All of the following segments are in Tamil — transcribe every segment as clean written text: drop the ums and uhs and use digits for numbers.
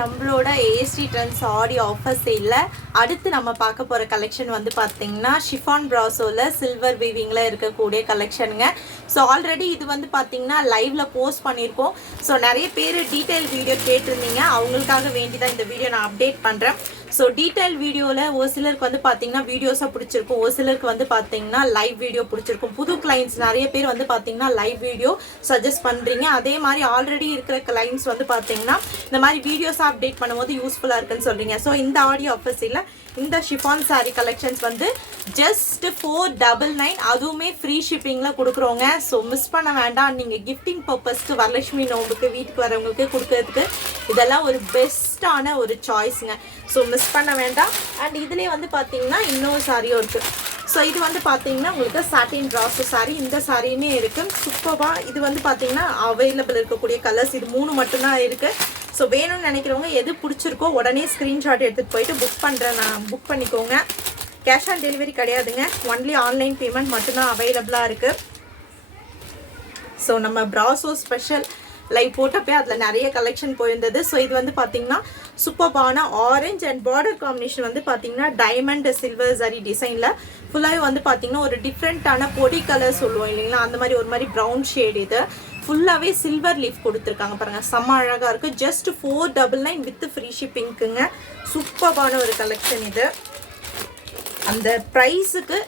நம்மளோட ஏஎஸ்டி ட்ரெண்ட்ஸ் ஆடி ஆஃபர் சேல்ல அடுத்து நம்ம பார்க்க போகிற கலெக்ஷன் வந்து பார்த்தீங்கன்னா ஷிஃபான் ப்ராசோவில் சில்வர் வீவிங்கில் இருக்கக்கூடிய கலெக்ஷனுங்க. ஸோ ஆல்ரெடி இது வந்து பார்த்தீங்கன்னா லைவ்ல போஸ்ட் பண்ணியிருக்கோம். ஸோ நிறைய பேர் டீட்டெயில் வீடியோ கேட்டிருந்தீங்க, அவங்களுக்காக வேண்டி தான் இந்த வீடியோ நான் அப்டேட் பண்ணுறேன். ஸோ டீட்டெயில் வீடியோவில் ஒரு சிலருக்கு வந்து பார்த்தீங்கன்னா வீடியோஸாக பிடிச்சிருக்கும், ஒரு சிலருக்கு வந்து பார்த்தீங்கன்னா லைவ் வீடியோ பிடிச்சிருக்கும். புது கிளைண்ட்ஸ் நிறைய பேர் வந்து பார்த்தீங்கன்னா லைவ் வீடியோ சஜஸ்ட் பண்ணுறீங்க. அதே மாதிரி ஆல்ரெடி இருக்கிற கிளைண்ட்ஸ் வந்து பார்த்தீங்கன்னா இந்த மாதிரி வீடியோஸாக அப்டேட் பண்ணும்போது யூஸ்ஃபுல்லாக இருக்குன்னு சொல்கிறீங்க. ஸோ இந்த ஆடியோ ஆஃபர்ஸில் இந்த ஷிஃபான் சாரீ கலெக்ஷன்ஸ் வந்து ஜஸ்ட் 499, அதுவுமே ஃப்ரீ ஷிப்பிங்கில் கொடுக்குறோங்க. ஸோ மிஸ் பண்ண வேண்டாம். நீங்கள் கிஃப்டிங் பர்பஸ்க்கு வரலட்சுமி நோம்புக்கு வீட்டுக்கு வரவங்களுக்கு கொடுக்கறதுக்கு இதெல்லாம் ஒரு பெஸ்ட்டான ஒரு சாய்ஸுங்க. ஸோ மிஸ் பண்ண வேண்டாம். அண்ட் இதுலேயே வந்து பார்த்தீங்கன்னா இன்னொரு சாரியும் இருக்குது. ஸோ இது வந்து பார்த்தீங்கன்னா உங்களுக்கு சாட்டின் ப்ராசோ சாரீ, இந்த சாரியுமே இருக்குது. சூப்பராக இது வந்து பார்த்தீங்கன்னா அவைலபிள் இருக்கக்கூடிய கலர்ஸ் இது 3 மட்டும்தான் இருக்குது. ஸோ வேணும்னு நினைக்கிறவங்க எது பிடிச்சிருக்கோ உடனே ஸ்க்ரீன்ஷாட் எடுத்துகிட்டு போயிட்டு புக் பண்ணிக்கோங்க. கேஷ் ஆன் டெலிவரி கிடையாதுங்க, ஒன்லி ஆன்லைன் பேமெண்ட் மட்டும்தான் அவைலபிளாக இருக்குது. ஸோ நம்ம ப்ராசோ ஸ்பெஷல் லைவ் போட்டப்போ அதில் நிறைய கலெக்ஷன் போயிருந்தது. ஸோ இது வந்து பார்த்தீங்கன்னா சூப்பர்பான ஆரஞ்ச் அண்ட் பார்டர் காம்பினேஷன் வந்து பார்த்தீங்கன்னா டைமண்ட் சில்வர் சரி டிசைனில் ஃபுல்லாகவே வந்து பார்த்தீங்கன்னா ஒரு டிஃப்ரெண்ட்டான பொடி கலர் சொல்லுவோம் இல்லைங்களா, அந்த மாதிரி ஒரு மாதிரி ப்ரௌன் ஷேட். இது ஃபுல்லாகவே சில்வர் லீஃப் கொடுத்துருக்காங்க பாருங்கள், செம்ம அழகாக இருக்குது. ஜஸ்ட் 499 வித் ஃப்ரீ ஷிப்பிங்க்குங்க. சூப்பர்பான ஒரு கலெக்ஷன் இது. அந்த ப்ரைஸுக்கு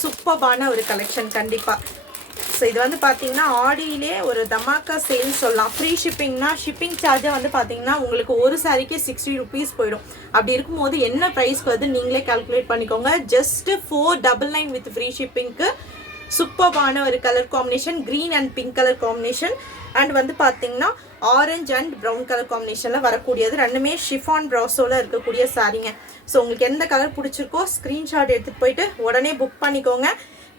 சூப்பர்பான ஒரு கலெக்ஷன் கண்டிப்பாக. ஸோ இது வந்து பார்த்தீங்கன்னா ஆடியிலே ஒரு தமாக்கா சேல் சொல்லலாம். ஃப்ரீ ஷிப்பிங்னா ஷிப்பிங் சார்ஜை வந்து பார்த்தீங்கன்னா உங்களுக்கு ஒரு சாரிக்கே 60 rupees போயிடும். அப்படி இருக்கும்போது என்ன ப்ரைஸ் வருது நீங்களே கால்குலேட் பண்ணிக்கோங்க. ஜஸ்ட் 499 வித் ஃப்ரீ ஷிப்பிங்க்கு சூப்பர்பான ஒரு colour combination, green and pink colour combination and வந்து பார்த்தீங்கன்னா ஆரஞ்ச் அண்ட் ப்ரௌன் கலர் காம்பினேஷனில் வரக்கூடியது. ரெண்டுமே ஷிஃபான் ப்ராசோவில் இருக்கக்கூடிய சாரீங்க. ஸோ உங்களுக்கு எந்த கலர் பிடிச்சிருக்கோ ஸ்க்ரீன்ஷாட் எடுத்துகிட்டு போயிட்டு உடனே புக் பண்ணிக்கோங்க.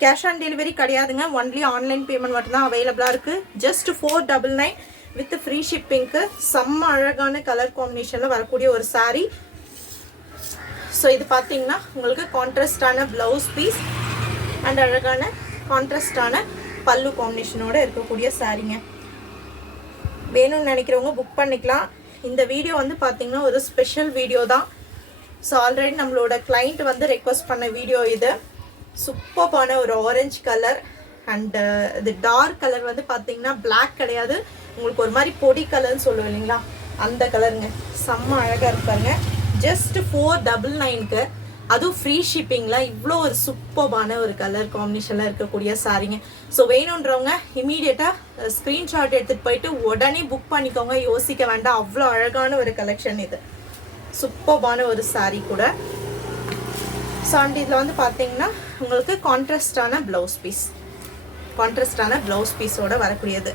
கேஷ் ஆன் டெலிவரி கிடையாதுங்க, ஒன்லி ஆன்லைன் பேமெண்ட் மட்டும்தான் அவைலபிளாக இருக்குது. ஜஸ்ட் 499 வித் ஃப்ரீ ஷிப்பிங்க்கு செம்ம அழகான கலர் காம்பினேஷனில் வரக்கூடிய ஒரு சாரீ. ஸோ இது பார்த்தீங்கன்னா உங்களுக்கு கான்ட்ராஸ்டான ப்ளவுஸ் பீஸ் அண்ட் அழகான கான்ட்ராஸ்டான பல்லு காம்பினேஷனோடு இருக்கக்கூடிய சாரீங்க. வேணும்னு நினைக்கிறவங்க புக் பண்ணிக்கலாம். இந்த வீடியோ வந்து பார்த்தீங்கன்னா ஒரு ஸ்பெஷல் வீடியோ தான். ஸோ ஆல்ரெடி நம்மளோட கிளைண்ட் வந்து ரெக்வஸ்ட் பண்ண வீடியோ இது. சூப்பர்பான ஒரு ஆரஞ்சு கலர் அண்டு இது டார்க் கலர் வந்து பார்த்தீங்கன்னா பிளாக் கிடையாது, உங்களுக்கு ஒரு மாதிரி பொடி கலர்னு சொல்லுவோம் இல்லைங்களா, அந்த கலருங்க. செம்ம அழகாக இருப்பாருங்க. ஜஸ்ட் 499க்கு அதுவும் ஃப்ரீ ஷிப்பிங்கில் இவ்வளோ ஒரு சூப்பர்பான ஒரு கலர் காம்பினேஷனில் இருக்கக்கூடிய சாரீங்க. ஸோ வேணுன்றவங்க இமீடியட்டாக ஸ்க்ரீன்ஷாட் எடுத்துகிட்டு போயிட்டு உடனே புக் பண்ணிக்கோங்க, யோசிக்க வேண்டாம். அவ்வளோ அழகான ஒரு கலெக்ஷன் இது. சூப்பர்பான ஒரு சாரீ கூட. ஸோ அண்ட் இதில் வந்து பார்த்தீங்கன்னா உங்களுக்கு கான்ட்ராஸ்டான ப்ளவுஸ் பீஸோடு வரக்கூடியது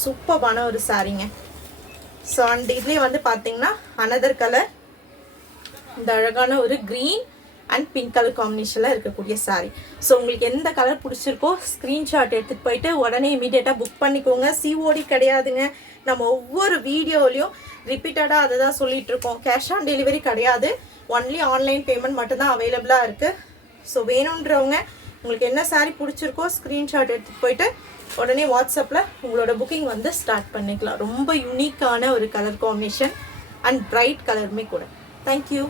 சூப்பர்பான ஒரு சாரீங்க. ஸோ அண்ட் இதுலேயே வந்து பார்த்தீங்கன்னா அனதர் கலர், இந்த அழகான ஒரு க்ரீன் அண்ட் பிங்க் கலர் காம்பினேஷனில் இருக்கக்கூடிய சாரீ. ஸோ உங்களுக்கு எந்த கலர் பிடிச்சிருக்கோ ஸ்க்ரீன்ஷாட் எடுத்துகிட்டு போயிட்டு உடனே இமீடியட்டாக புக் பண்ணிக்கோங்க. சிஓடி கிடையாதுங்க, நம்ம ஒவ்வொரு வீடியோலையும் ரிப்பீட்டடாக அதை தான் சொல்லிகிட்ருக்கோம். கேஷ் ஆன் டெலிவரி கிடையாது, ஒன்லி ஆன்லைன் பேமெண்ட் மட்டும்தான் அவைலபிளாக இருக்குது. ஸோ வேணுன்றவங்க உங்களுக்கு என்ன சாரீ பிடிச்சிருக்கோ ஸ்க்ரீன்ஷாட் எடுத்துகிட்டு போயிட்டு உடனே வாட்ஸ்அப்பில் உங்களோட புக்கிங் வந்து ஸ்டார்ட் பண்ணிக்கலாம். ரொம்ப யூனிக்கான ஒரு கலர் காம்பினேஷன் அண்ட் பிரைட் கலருமே கூட. தேங்க்யூ.